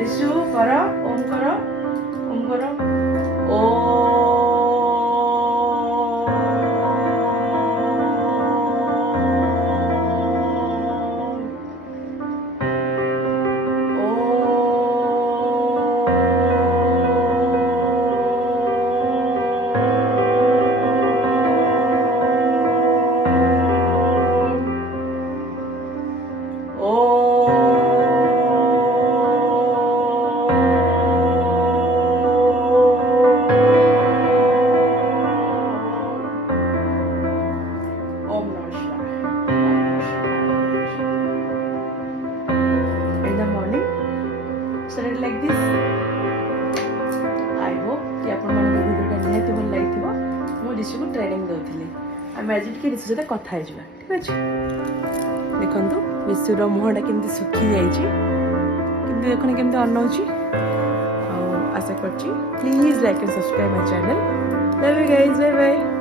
ରିସୁ କର ଓମ୍ କର ଓମ୍ କର ଓ started like this. I hope कि आपण मानक वीडियोटा निहाती भल लागिथिबो मो ऋषि को ट्रेनिंग दउथिली आम आज के ऋषि सहित कथा है जिवा ठीक अछि देखंतु ऋषि रो मुहटा केमती सुखी जाई छी किंतु देखने केमती अनौची आशा करची please like and subscribe my channel love you guys bye bye.